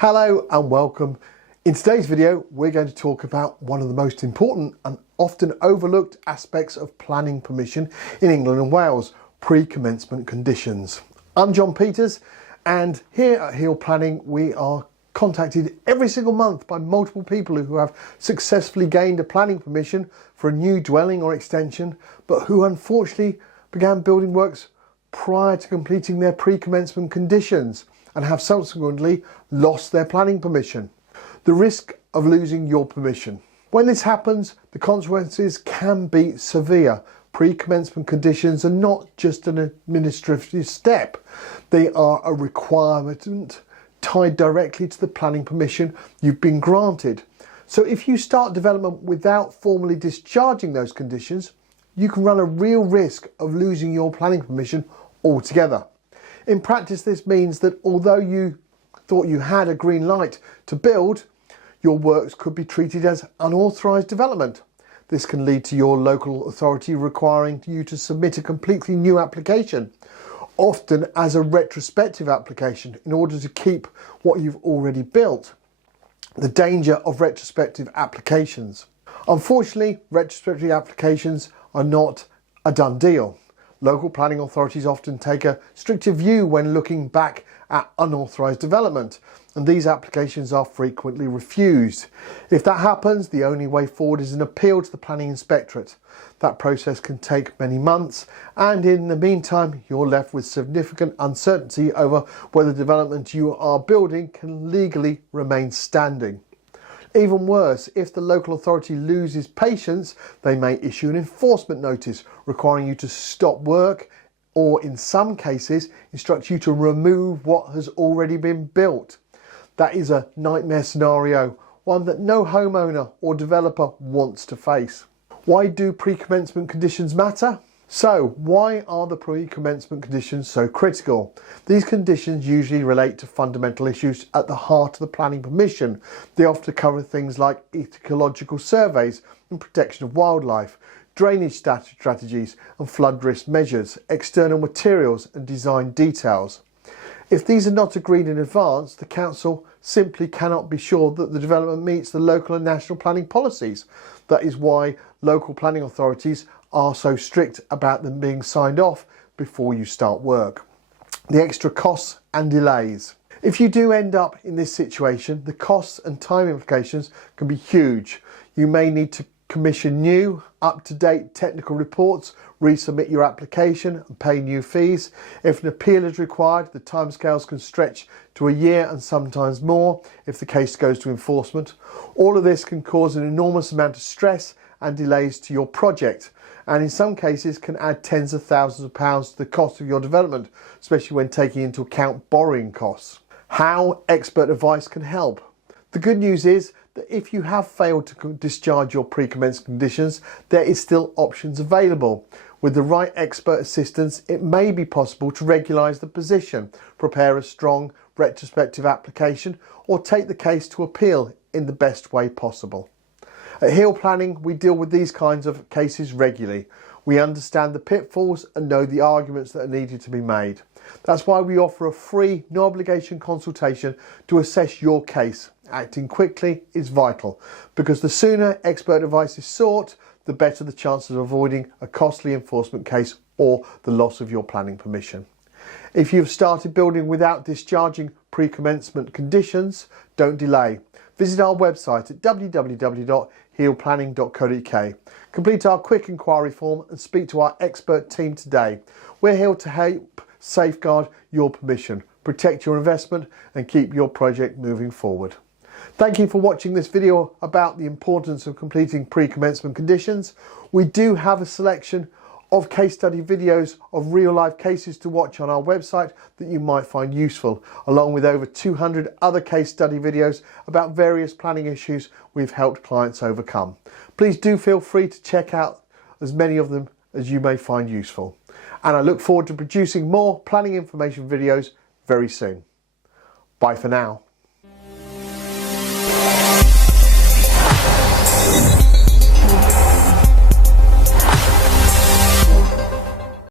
Hello and welcome. In today's video, we're going to talk about one of the most important and often overlooked aspects of planning permission in England and Wales, pre-commencement conditions. I'm John Peters, and here at Heal Planning, we are contacted every single month by multiple people who have successfully gained a planning permission for a new dwelling or extension, but who unfortunately began building works prior to completing their pre-commencement conditions and have subsequently lost their planning permission. The risk of losing your permission. When this happens, the consequences can be severe. Pre-commencement conditions are not just an administrative step. They are a requirement tied directly to the planning permission you've been granted. So if you start development without formally discharging those conditions, you can run a real risk of losing your planning permission altogether. In practice, this means that although you thought you had a green light to build, your works could be treated as unauthorised development. This can lead to your local authority requiring you to submit a completely new application, often as a retrospective application, in order to keep what you've already built. The danger of retrospective applications. Unfortunately, retrospective applications are not a done deal. Local planning authorities often take a stricter view when looking back at unauthorised development, and these applications are frequently refused. If that happens, the only way forward is an appeal to the Planning Inspectorate. That process can take many months, and in the meantime you're left with significant uncertainty over whether the development you are building can legally remain standing. Even worse, if the local authority loses patience, they may issue an enforcement notice requiring you to stop work, or in some cases instruct you to remove what has already been built. That is a nightmare scenario, one that no homeowner or developer wants to face. Why do pre-commencement conditions matter? So, why are the pre-commencement conditions so critical? These conditions usually relate to fundamental issues at the heart of the planning permission. They often cover things like ecological surveys and protection of wildlife, drainage strategies and flood risk measures, external materials and design details. If these are not agreed in advance, the council simply cannot be sure that the development meets the local and national planning policies. That is why local planning authorities are so strict about them being signed off before you start work. The extra costs and delays. If you do end up in this situation, the costs and time implications can be huge. You may need to commission new, up-to-date technical reports, resubmit your application and pay new fees. If an appeal is required, the timescales can stretch to a year and sometimes more if the case goes to enforcement. All of this can cause an enormous amount of stress and delays to your project, and in some cases can add tens of thousands of pounds to the cost of your development, especially when taking into account borrowing costs. How expert advice can help. The good news is that if you have failed to discharge your pre-commencement conditions, there is still options available. With the right expert assistance, it may be possible to regularise the position, prepare a strong retrospective application, or take the case to appeal in the best way possible. At Heal Planning, we deal with these kinds of cases regularly. We understand the pitfalls and know the arguments that are needed to be made. That's why we offer a free, no obligation consultation to assess your case. Acting quickly is vital, because the sooner expert advice is sought, the better the chances of avoiding a costly enforcement case or the loss of your planning permission. If you've started building without discharging pre-commencement conditions, don't delay. Visit our website at www.healplanning.co.uk. Complete our quick inquiry form and speak to our expert team today. We're here to help safeguard your permission, protect your investment and keep your project moving forward. Thank you for watching this video about the importance of completing pre-commencement conditions. We do have a selection of case study videos of real life cases to watch on our website that you might find useful, along with over 200 other case study videos about various planning issues we've helped clients overcome. Please do feel free to check out as many of them as you may find useful. And I look forward to producing more planning information videos very soon. Bye for now.